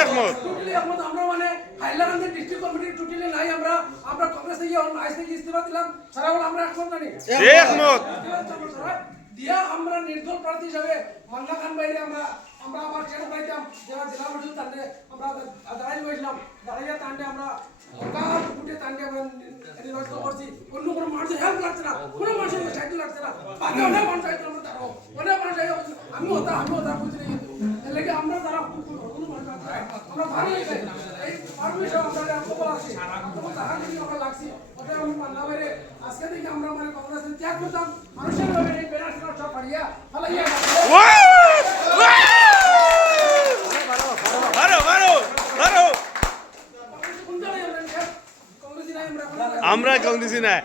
একমত। আমরা মানে হাইলাকান্দি ডিস্ট্রিক্ট কমিটির টোটালি নাই আমরা কংগ্রেস থেকে আইস থেকে ইস্তিফা দিলাম সারা বলে আমরা একমত জানি একমত। দিয়া আমরা নির্দল প্রার্থী হিসাবে মান্না খান বাইরে আমরা আবার চেয়ার পাইতাম যারা জেলা পরিষদ তান্ডে আমরা দাঁড়াই বসলাম দাঁড়াইয়া তান্ডে আমরা কার ফুটে তান্ডে আমরা নির্বাচিত করছি অন্য কোনো মানুষের হেল্প লাগছে না কোনো মানুষের সাহায্য লাগছে না বাকি অনেক মানুষ আইতো আমরা তারাও অনেক মানুষ আমি হতা বুঝি না কিন্তু এর লাগে আমরা তারা কোনো মানুষ আমরা ভালো হয়েছে এই পারমিশন আমরা খবর আছে তখন তারা যদি আমরা লাগছি ওটা আমি মান্না বাইরে আজকে থেকে আমরা মানে কংগ্রেসের ত্যাগ করতাম মানুষের ভাবে এই বেড়া সব পারিয়া ফালাইয়া আমরা কংগ্রেসি নাই,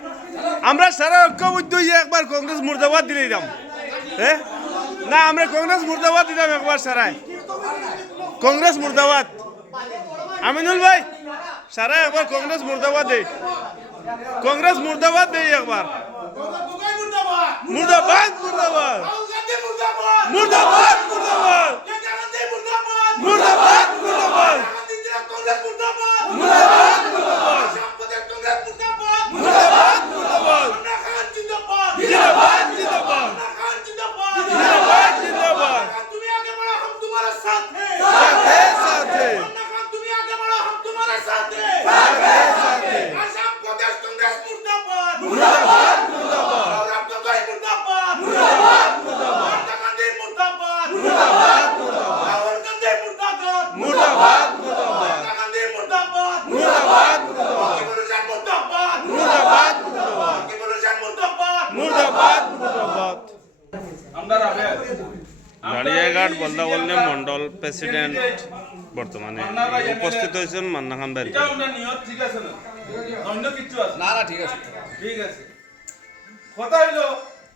আমরা সারা ঐক্যবদ্ধ হয়ে একবার কংগ্রেস মুর্দাবাদ দিলে দিতাম। হ্যাঁ না, আমরা কংগ্রেস মুর্দাবাদ দিতাম একবার সারাই, কংগ্রেস মুর্দাবাদ। আমিনুল ভাই সারা একবার কংগ্রেস মুর্দাবাদ দেই, কংগ্রেস মুর্দাবাদ দেই একবার। মুর্দাবাদ মুর্দাবাদ মুর্দাবাদ মুর্দাবাদ মুর্দাবাদ মুর্দাবাদ গাড়িয়াঘাট বলদাবল্লী মন্ডল প্রেসিডেন্ট বর্তমানে উপস্থিত হয়েছেন মান্না খান বাড়ি। ঠিক আছে না, অন্য কিছু আছে না ঠিক আছে, ঠিক আছে। কথা হইলো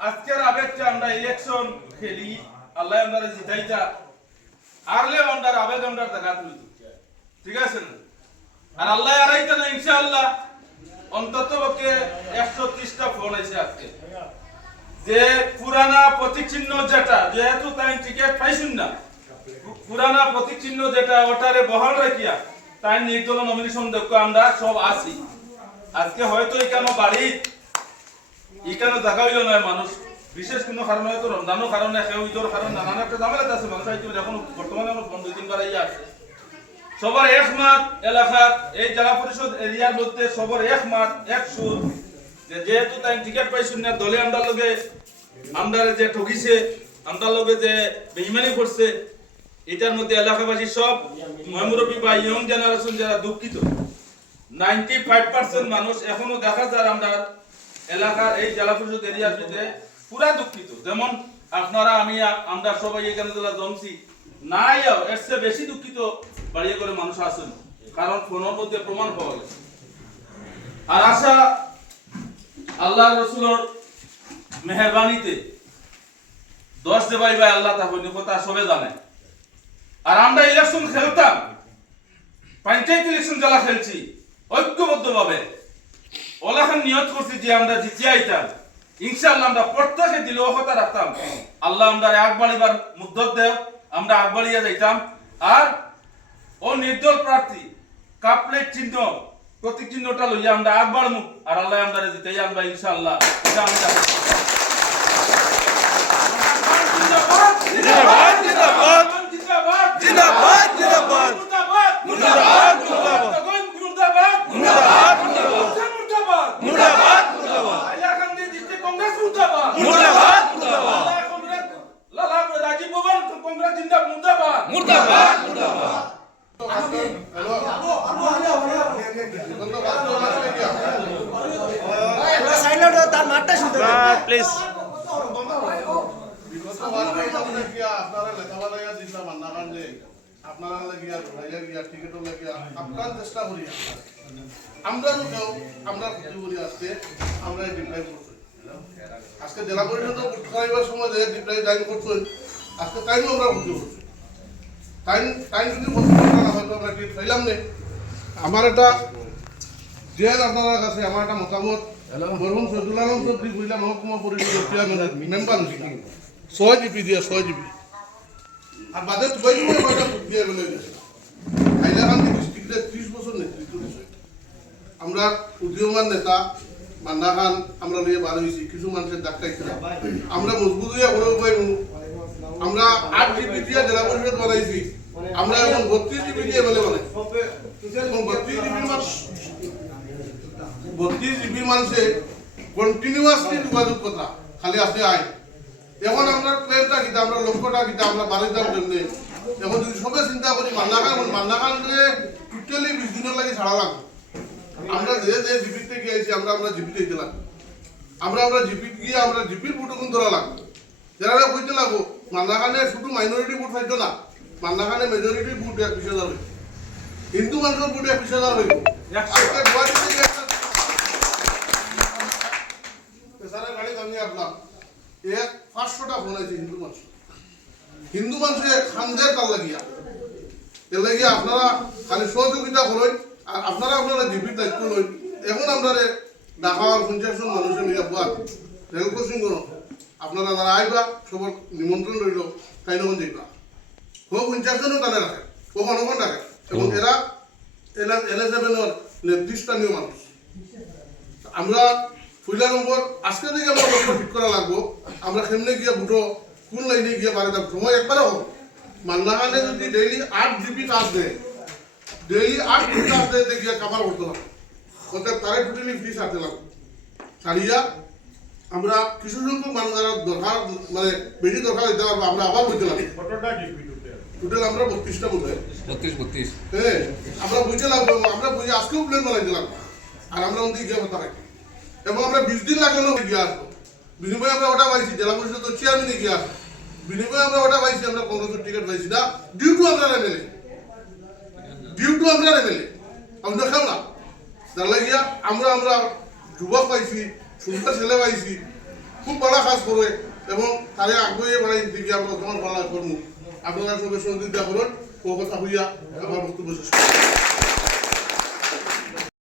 আজকের আবেগটা আমরা ইলেকশন খেলি, আল্লাহ আমরা জিতাইতা আরলে আমরা আবেগ আমরা দেখা তুলি, ঠিক আছে না। আর আল্লাহ আরাইতা না ইনশাআল্লাহ অন্তত পক্ষে 130টা ফোন আছে আজকে, যে পুরানা প্রতীক চিহ্ন যেটা, যেহেতু তাই টিকিট পাইছুন না, পুরানা প্রতীক চিহ্ন যেটা ওটারে বহাল রাখিয়া তাই নির্দল নমিনেশন দেখো আমরা সব আসি। আজকে হয়তো এখানে বাড়ি এখানে দেখা হইল নয়, মানুষ বিশেষ কোনো কারণ হয়তো রমজানের কারণে কেউ ঈদের কারণে নানান একটা ঝামেলা আছে, মানুষ হয়তো এখন বর্তমানে আমার 2-3 ইয়ে আছে। সবার একমাত এলাকার এই জেলা পরিষদ এরিয়ার মধ্যে সবার একমাত এক সুর, যেহেতু তাই টিকিট পাইছুন না, দলে আমরা লগে আমরা যে ঠকিছে, আমরা লগে যে বেইমানি করছে, এটার মধ্যে এলাকাবাসী সব ময়মুরবি বা ইয়ং জেনারেশন যারা দুঃখিত। 95% মানুষ এখনো দেখা যায় আমরা এলাকার এই জেলা পরিষদ এরিয়ার মধ্যে পুরা দুঃখিত। যেমন আপনারা আমরা সবাই এখানে যারা জমছি নাই, এর চেয়ে বেশি দুঃখিত বাড়িয়ে করে মানুষ আসেন, কারণ ফোনের মধ্যে প্রমাণ পাওয়া গেছে। আর আশা আল্লাহ রসুলের মেহরবানিতে 10 দেবাই ভাই আল্লাহ তাহলে কথা সবে জানে। আর আমরা ইলেকশন খেলতাম, পঞ্চায়েত ইলেকশন যারা খেলছি ঐক্যবদ্ধভাবে ওলাখান নিয়ত করছি যে আমরা জিতিয়ে আইতাম, ইনশাআল্লাহ আমরা প্রত্যেকে দিল কথা রাখতাম, আল্লাহ আমরা আগবাড়িবার মুদ্দত দেব, আমরা আগবাড়িয়া যাইতাম। আর ও নির্দল প্রার্থী কাপলেট চিহ্ন প্রতীক চিহ্নটা লইয়া আমরা আগবাড়মু, আর আল্লাহ আমরা জিতাই আনবা ইনশাআল্লাহ। এটা আমরা জিন্দাবাদ জিন্দাবাদ জিন্দাবাদ জিন্দাবাদ জিন্দাবাদ জিন্দাবাদ মুর্দাবাদ মুর্দাবাদ মুর্দাবাদ মুর্দাবাদ মুর্দাবাদ মুর্দাবাদ মুর্দাবাদ হাইলাকান্দি ডিস্ট্রিক্ট কংগ্রেস মুর্দাবাদ মুর্দাবাদ মুর্দাবাদ কংগ্রেস লালা রাজীব ভবন কংগ্রেস জিন্দাবাদ মুর্দাবাদ মুর্দাবাদ মুর্দাবাদ। প্লিজ আপনারা লাগিয়া ভাইয়া গিয়া টিকেটও লাগিয়া আপনার চেষ্টা করি আমরা আমরা কিছু করি আজকে আমরা ডিপ্লাই করছি। আজকে জেলা পরিষদ ভোট করাইবার সময় যে ডিপ্লাই টাইম করছি, আজকে টাইমও আমরা ভোট করছি। টাইম যদি ভোট না হয়তো আমরা টিকিট পাইলাম না। আমার একটা জেল আপনার কাছে আমার একটা মতামত, মরহুম সৈদুল আলম চৌধুরী বুঝলাম মহকুমা পরিষদের চেয়ারম্যান মেম্বার 6 জিপি দিয়া 6 জিপি আর বাদে দুবাই দুবাই কয়টা ভোট দিয়ে বলে গেছে হাইলাকান্দি ডিস্ট্রিক্টে 30 বছর নেতৃত্ব দিয়েছে আমরা উদীয়মান নেতা মান্না খান আমরা নিয়ে বার হয়েছি কিছু মানুষের ডাক্তার আমরা মজবুত হইয়া বড় পাইব আমরা 8 জিপি দিয়ে জেলা পরিষদ বানাইছি আমরা এখন 32 জিপি দিয়ে বলে বানাই এবং 32 জিপি মানুষে কন্টিনিউয়াসলি যোগাযোগ কথা খালি আপনি আয় এখন আমরা প্ল্যানটা কিনা আমরা লক্ষ্যটা কিনা আমরা বাড়ির জন্য এখন যদি সবাই চিন্তা করি মান্না খানকে টোটালি 20 দিনের লাগে ছাড়া লাগবে আমরা যে জিপিতে গিয়েছি আমরা জিপিতে গেলাম আমরা জিপি গিয়ে আমরা জিপির ভোটগুলো ধরা লাগবে যারা বুঝতে লাগবো মান্না খানে শুধু মাইনরিটি ভোট পাইতো না মান্না খানে মেজরিটি ভোট 20,000 হইব হিন্দু মানুষের ভোট 20,000 হইব আজকে গুয়াহাটিতে পেশারের গাড়ি দামিয়ে আসলাম 500টা ফোন আছে হিন্দু মানুষের খানদের তার লাগিয়া এর লাগিয়া আপনারা খালি সহযোগিতা করেন আর আপনারা জিপির দায়িত্ব লই এখন আপনারা ঢাকার 50 জন মানুষের নিরাপদ রেল ক্রসিং করুন আপনারা যারা আইবা সবার নিমন্ত্রণ রইল তাই নখন যাইবা ও 50 জনও তাদের রাখে ও অনখন রাখে এবং এরা এলএস7 নেতৃস্থানীয় মানুষ আমরা ফুইলা নম্বর আজকে থেকে আমরা লক্ষ্য ঠিক করা লাগবো আমরা সেমনে গিয়ে বুটো কোন লাইনে গিয়ে পারে যাব সময় একবারে হোক মান্না খানে যদি ডেইলি 8 জিপি কাজ দেয় ডেইলি 8 জিপি কাজ দেয় গিয়ে কাভার করতে হবে ওদের তারে টোটালি ফ্রি ছাড়তে লাগবে ছাড়িয়া আমরা কিছু সংখ্যক মানুষ যারা দরকার মানে বেশি দরকার দিতে পারবো আমরা আবার বুঝতে লাগবে টোটাল আমরা 32টা বুঝে 32 হ্যাঁ আমরা বুঝতে লাগবো আমরা বুঝে আজকেও প্লেন বানাইতে লাগবো আর আমরা ওদিকে গিয়ে কথা রাখি এবং আমরা 20 দিন লাগানো গিয়ে আসবো বিনিময়ে আমরা ওটা পাইছি জেলা পরিষদ চেয়ারম্যানে গিয়ে আসবো বিনিময়ে আমরা ওটা পাইছি আমরা কংগ্রেসের টিকিট পাইছি না ডিউ টু আমরা এমএলএ আমরা খাও না তার লাগিয়া আমরা যুবক পাইছি সুন্দর ছেলে পাইছি খুব বড় কাজ করে এবং তারে আগ্রহে বাড়াই দিকে আমরা তোমার বলা করবো আপনারা সঙ্গে সহযোগিতা করুন ও কথা হইয়া আমার বক্তব্য শেষ